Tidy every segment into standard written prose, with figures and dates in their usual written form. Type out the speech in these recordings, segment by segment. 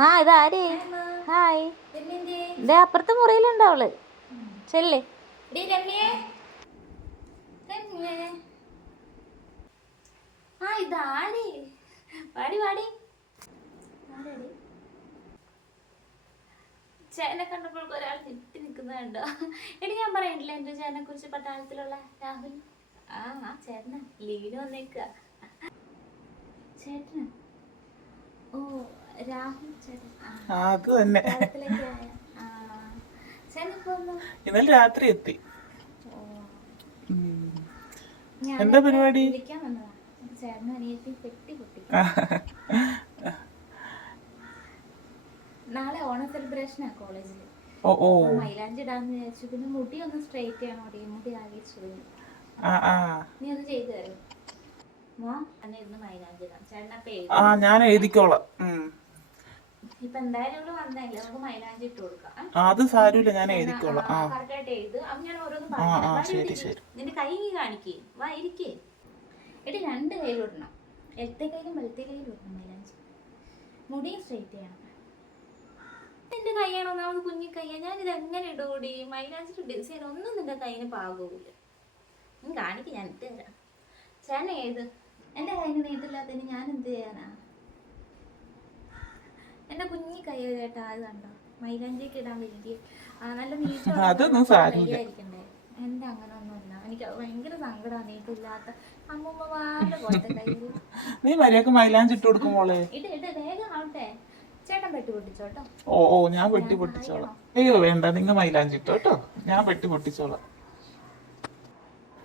ആ ഇതാരേ? ഹായ്. ഇതേ അപ്പുറത്തെ മുറിയിലുണ്ടോ അവള്? ചെല്ലേ. ആ ഇതാരേ? വാടി വാടി. ചേനെ കണ്ടപ്പോൾ ഒരാൾ ഞെട്ടി നിൽക്കുന്നുണ്ടോ? എടി ഞാൻ പറയണ്ടില്ല എന്റെ ചേനെ കുറിച്ച് പട്ടാളത്തിലുള്ള രാഹുൽ. ആ ചേട്ടനാ ലീവിന് വന്നേക്കുക. ചേട്ടനാ? ഓ രാഹുൽ ചേട്ടൻ. അത് തന്നെ. ഇന്നലെ രാത്രി എത്തി. എന്താ പരിപാടി? വിളിക്കാൻ വന്നതാ ചേട്ടനും അനിയത്തി പെട്ടി പൊട്ടി. നാളെ ഓണം സെലിബ്രേഷനാ കോളേജില്. മൈലാഞ്ചി ഇടാന്ന് വിചാരിച്ചു. പിന്നെ മുടി ഒന്ന് സ്ട്രെയിറ്റ് ചെയ്യണോ? മുടി ആകെ ചുരുങ്ങി. നീ ഒന്ന് ചെയ്തു തരും. മൈലാഞ്ചി ഇടാം ചേട്ടൻ. ഞാൻ എഴുതിക്കോളാം. ഇപ്പൊ എന്തായാലും ഇവിടെ വന്നല്ലേ, നമുക്ക് മൈലാഞ്ചി ഇട്ട് കൊടുക്കാം. അത് സാരമില്ല, ഞാൻ എഴുതിക്കോളാം. കറക്റ്റായിട്ട് എഴുത്. അപ്പൊ ഞാൻ ഓരോന്ന് പറഞ്ഞു. നിന്റെ കൈ കാണിക്കേ, വാ ഇരിക്കേ. എടി രണ്ട് കയ്യിലും ഇടണം, ഇടത്തെ കയ്യിലും വലത്തെ കയ്യിലും ഇടണം മൈലാഞ്ചി. മുടിയും സ്ട്രെയിറ്റ് ചെയ്യണം. നിന്റെ കൈയാണോ ഒന്നാമത് കുഞ്ഞി കയ്യാ? ഞാനിത് എങ്ങനെ ഇടൂടി? മൈലാഞ്ചിയുടെ ഡിസൈൻ ഒന്നും നിന്റെ കയ്യിന് പാകൂല. നീ കാണിക്ക്, ഞാൻ ഇട്ട് തരാം. ചേട്ടൻ ഏത്? എന്റെ കയ്യിന് നീട്ടില്ലാത്തതിന് ഞാൻ എന്ത് ചെയ്യാനാ? എന്റെ കുഞ്ഞി കൈ കേട്ടാ, അത് കണ്ടോ? മൈലാഞ്ചിയൊക്കെ ഇടാൻ വലിയ നല്ല നീട്ടായിരിക്കണ്ടേ? എന്റെ അങ്ങനെ ഒന്നുമല്ല. എനിക്ക് ഭയങ്കര സങ്കടമാണ് നീട്ടില്ലാത്ത അമ്മൂമ്മമാരുടെ പോലത്തെ കയ്യിൽ. നീ മര്യാദക്ക് മൈലാഞ്ചി ഇട്ട് കൊടുക്കുമ്പോളെ ഇട് വേഗം ആവട്ടെ. ചേട്ടൻ പെട്ടി പൊട്ടിച്ചോട്ടോ. ഓ ഞാൻ പെട്ടി പൊട്ടിച്ചോളാം. അയ്യോ വേണ്ട, നിങ്ങൾ മൈലാഞ്ചി ഇട്ടോ കേട്ടോ, ഞാൻ പെട്ടി പൊട്ടിച്ചോളാം.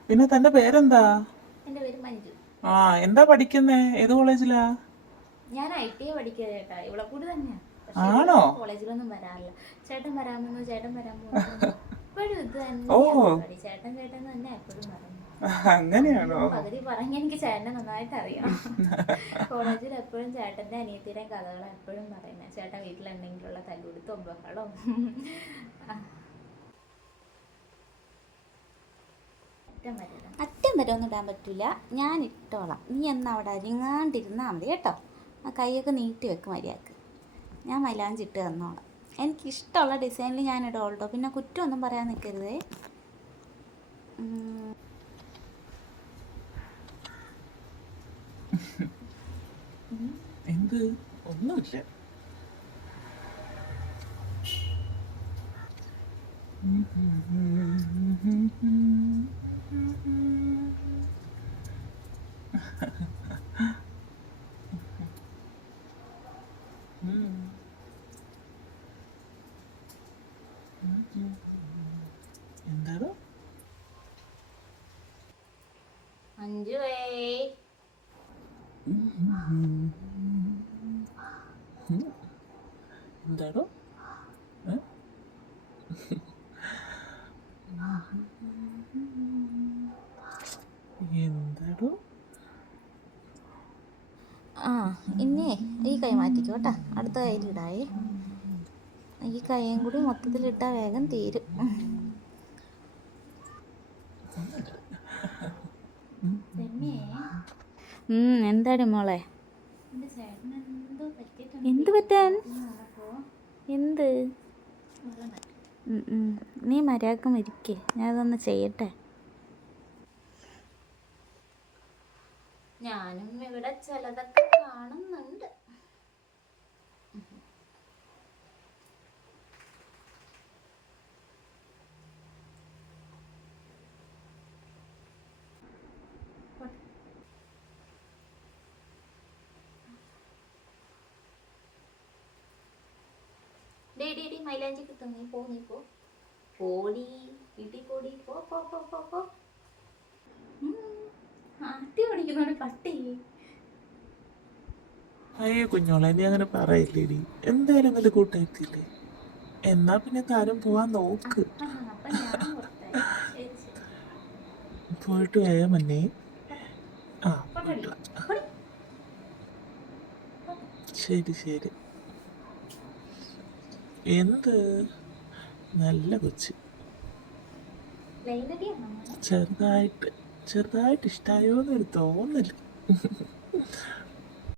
പിന്നെ തന്റെ പേരെന്താ? എന്റെ പേര് മഞ്ജു. എന്താ പഠിക്കുന്നേ? ഏത് കോളേജിലാ? ഞാൻ ITA പഠിക്കുക ചേട്ടാ. ഇവിടെ കൂടി തന്നെയാ. ആണോ? കോളേജിലൊന്നും വരാറില്ല. ചേട്ടൻ വരാമെന്നോ ചേട്ടൻ വരാമോ എപ്പോഴും ഇത് തന്നെ. ചേട്ടൻ തന്നെ എപ്പോഴും പറഞ്ഞു. അങ്ങനെയാണോ? പകുതി പറഞ്ഞ എനിക്ക് ചേട്ടനെ നന്നായിട്ട് അറിയാം. കോളേജിൽ എപ്പോഴും ചേട്ടന്റെ അനിയത്തിയുടെയും കഥകൾ എപ്പോഴും പറയുന്നത്. ചേട്ടൻ വീട്ടിലുണ്ടെങ്കിലുള്ള തല്ലുകൊടുത്തും ബഹളവും. അറ്റം വരെ ഒന്നും ഇടാൻ പറ്റില്ല, ഞാൻ ഇട്ടോളാം. നീ എന്നാ അവിടെ അരിങ്ങാണ്ടിരുന്നാൽ മതി കേട്ടോ. ആ കൈയൊക്കെ നീട്ടി വെക്കും മര്യാദക്ക്. ഞാൻ മൈലാഞ്ചി ഇട്ട് തന്നോളാം. എനിക്കിഷ്ടമുള്ള ഡിസൈനിൽ ഞാൻ ഇടോളൂ. പിന്നെ കുറ്റമൊന്നും പറയാൻ നിൽക്കരുതേ. എന്ത്? ഒന്നുമില്ല. എന്താണോ? അഞ്ജുവേ എന്താണോ? എന്താടോ? ഇന്നേ ഈ കൈ മാറ്റിക്കോ കേട്ടാ. അടുത്ത കയ്യിലിടായേ. ഈ കൈയും കൂടി മൊത്തത്തിലിട്ടാ വേഗം തീരും. എന്താടി മോളെ? എന്ത് പറ്റാൻ? എന്ത്? നീ മര്യാദക്ക് ഇരിക്കേ, ഞാനതൊന്ന് ചെയ്യട്ടെ. ഞാനും ഇവിടെ ചിലതൊക്കെ കാണുന്നുണ്ട്. ഡേഡി മൈലാഞ്ചി കിട്ടും. നീ പോ പോടി വീട്ടിൽ പോടി. പോ ആട്ടി ഓടിക്കുന്നോട് പട്ടി. അയ്യോ കുഞ്ഞോളെ, നീ അങ്ങനെ പറയില്ലേടി. എന്തായാലും നല്ല കൂട്ടായിട്ടില്ലേ? എന്നാ പിന്നെ താരം പോവാൻ നോക്ക്. പോയിട്ട് വേഗം മന്നേ. ശരി. എന്ത്? നല്ല കൊച്ച്. ചെറുതായിട്ട് ഇഷ്ടായോന്നൊരു തോന്നല്.